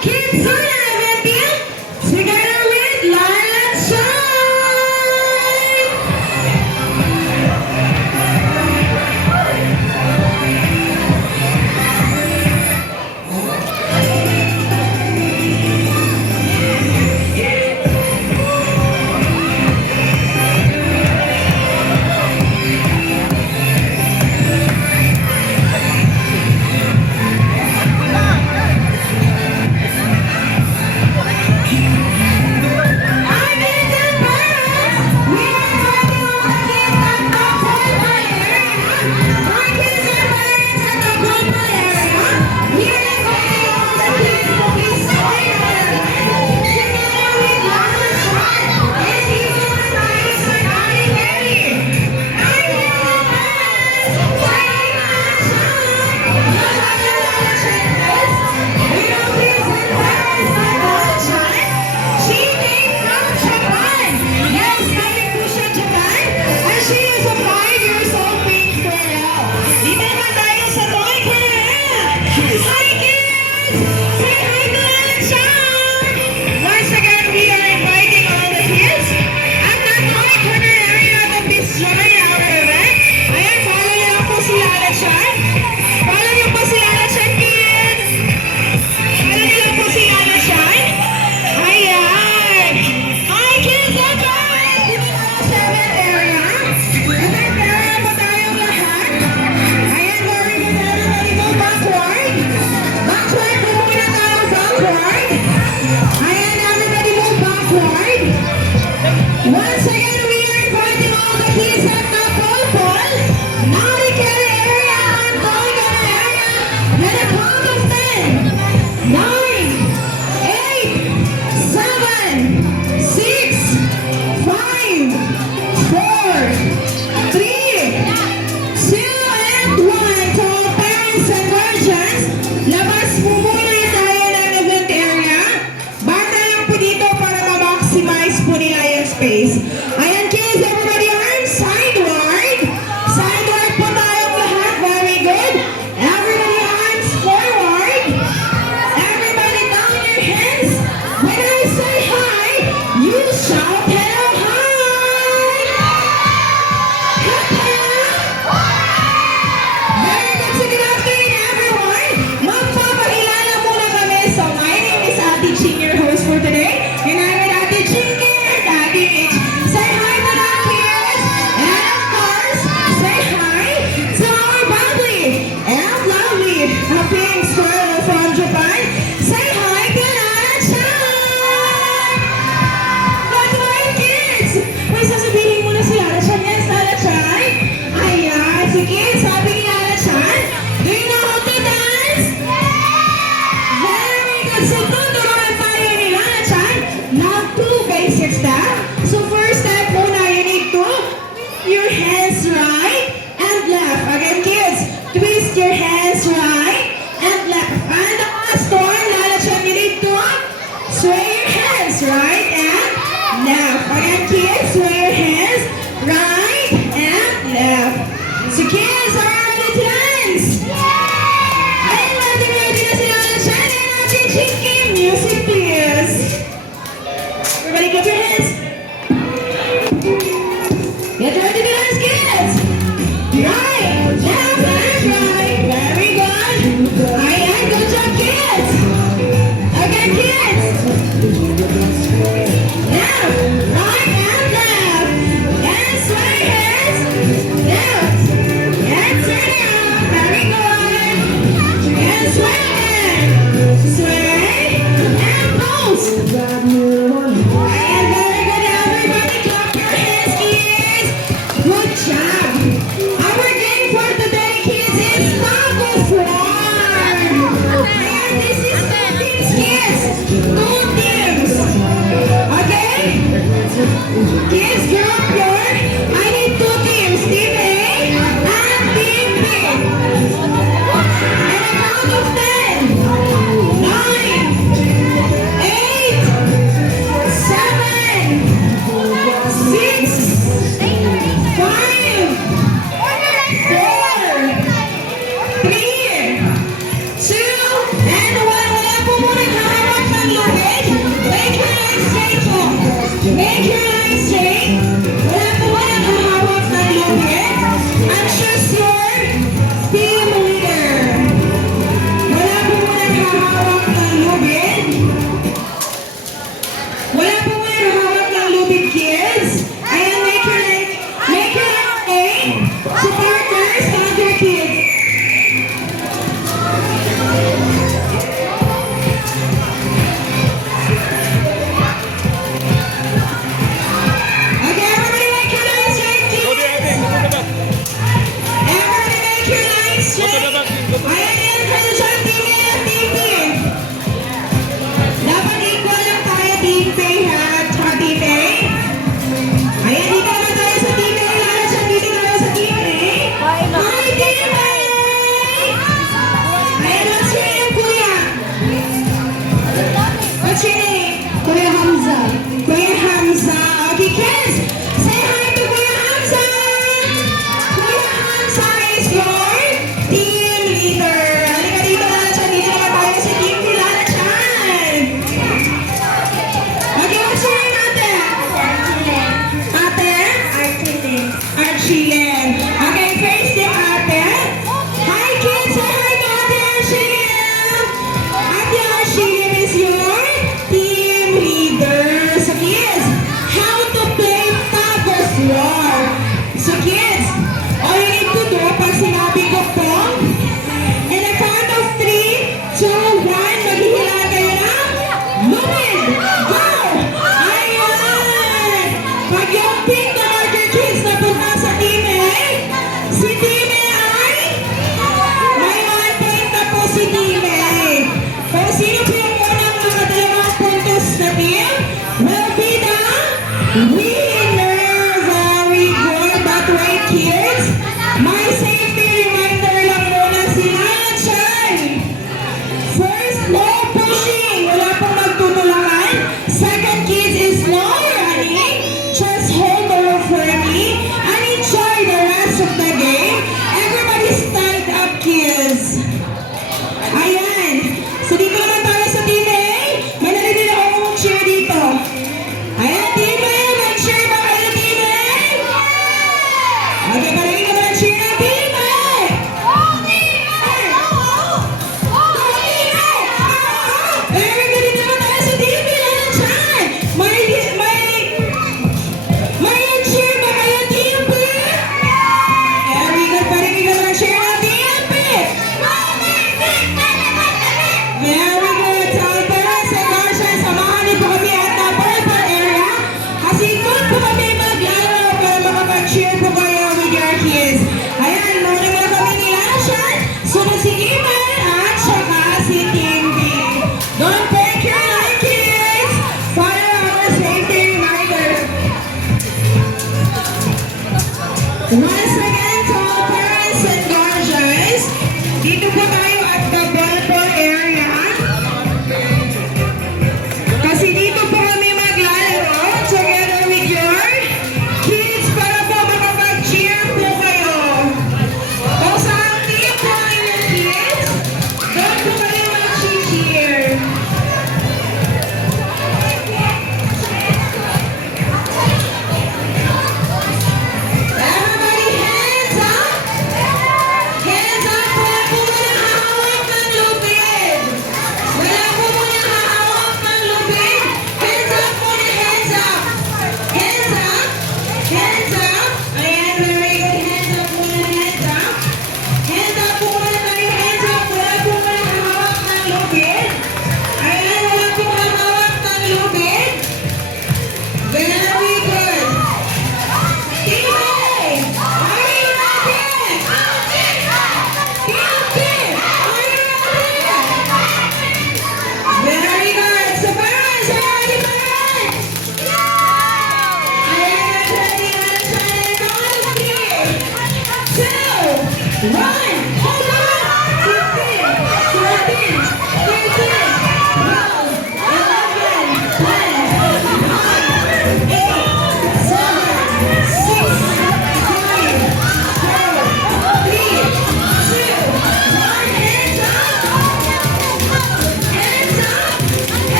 Kids on natin, together with Lala Shine! Once again, we are inviting all the kids at the Polpol, Maricel area, and Golden area. At a count of 10, 9, 8, 7, 6, 5, 4, 3, 2, and 1. To all parents and guardians, labas mo muna tayo ng event area. Bata lang po dito para ma-maximize po nila yung space. Ayan kids, everybody arms sideward. Sideward po tayong lahat. Very good. Everybody arms forward. Everybody down your hands. When I say hi, you shout hello, hi. Very good. So good afternoon everyone. Magpapakilala muna kami. So my name is Ate Ching, your host for today. And I'm with Ate Ching and Ate H. Say hi to the kids. And of course, say hi to our bubbly and lovely pink squirrel from Japan. Say hi to Lala Chan! But my kids, may sasabihin muna si Lala Chan. Yes, Lala Chan? Ayan, sige, sabi ni Lala Chan, do you know how to dance? Very good. So, tuturuan tayo ni Lala Chan ng 2 basic steps. So, first step muna, you need to your hands right and left. Again, kids, twist your hands right and left. And the last one, Lala Chan, you need to sway your hands right and left. Again, kids, sway your hands right and left. So, kids, are you ready to dance? Ayun, ready na si Lala Chan and Ate Chinky. Music, please. Everybody clap your hands. Get ready to dance, kids. Make your line straight. Wala po walang hahawak ng lubid. And choose your team leader. Wala po walang hahawak ng lubid.